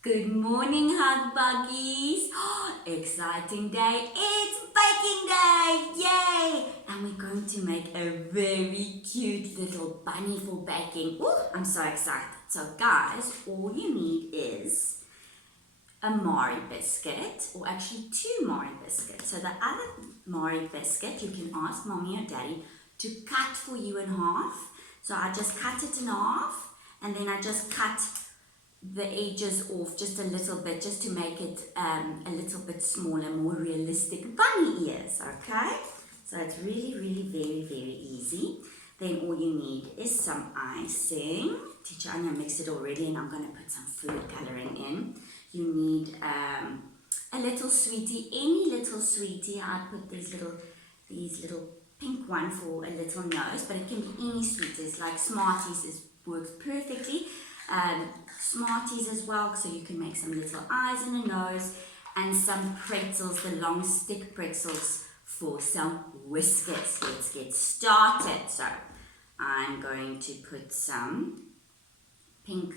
Good morning, Hug Buggies. Exciting day. It's baking day. Yay! And we're going to make a very cute little bunny for baking. Ooh, I'm so excited. So guys, all you need is a Mari biscuit, or actually two Mari biscuits. So the other Mari biscuit, you can ask mommy or daddy to cut for you in half. So I just cut it in half, and then I just cut the edges off just a little bit, just to make it a little bit smaller, more realistic bunny ears. Okay, so it's really very easy. Then all you need is some icing. Teacher Anja mixed it already, and I'm going to put some food coloring in. You need a little sweetie, any little sweetie. I put these little pink one for a little nose, but it can be any sweeties, like smarties works perfectly. Smarties as well, so you can make some little eyes and a nose, and some pretzels, the long stick pretzels for some biscuits. Let's get started. So I'm going to put some pink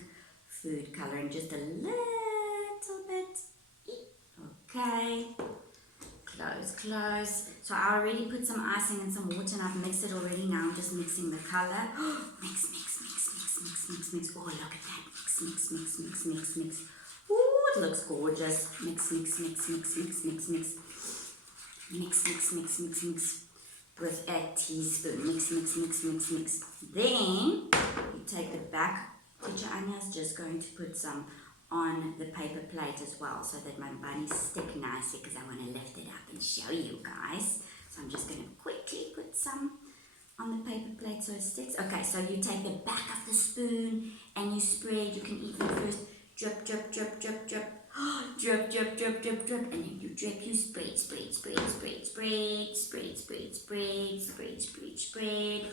food coloring, just a little bit. Okay, close. So I already put some icing and some water, and I've mixed it already. Now I'm just mixing the color. Mix. Oh, look at that. Mix. Ooh, it looks gorgeous. Mix. With a teaspoon. Mix. Then you take the back. Teacher Anja is just going to put some on the paper plate as well, so that my bunnies stick nicely, because I want to lift it up and show you guys. So I'm just going to quickly put some on the paper plate so it sticks. Okay, so you take the back of the spoon and you spread. You can even first drip. Drip. And then you drip, you spread.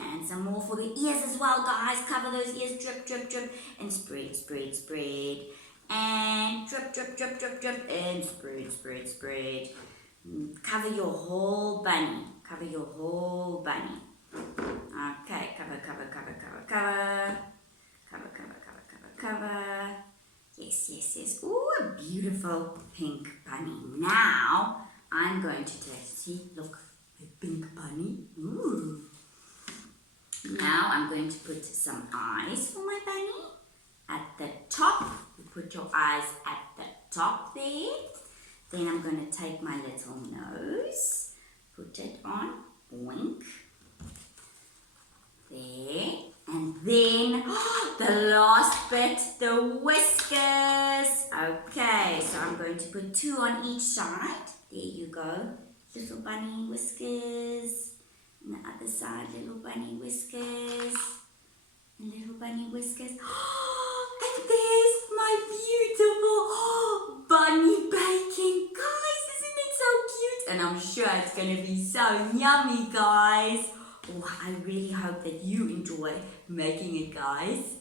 And some more for the ears as well, guys. Cover those ears. Drip. And spread. And drip. And spread. Cover your whole bunny. Okay, cover. Yes. Ooh, a beautiful pink bunny. Now, I'm going to look, the pink bunny. Ooh. Now, I'm going to put some eyes for my bunny at the top. You put your eyes at the top there. Then I'm going to take my little nose, put it on, boink. There, and then the last bit, the whiskers. Okay, so I'm going to put two on each side. There you go, little bunny whiskers. And the other side, little bunny whiskers. And little bunny whiskers. And there's my beautiful bunny baking. Guys, isn't it so cute? And I'm sure it's going to be so yummy, guys. Oh, I really hope that you enjoy making it, guys.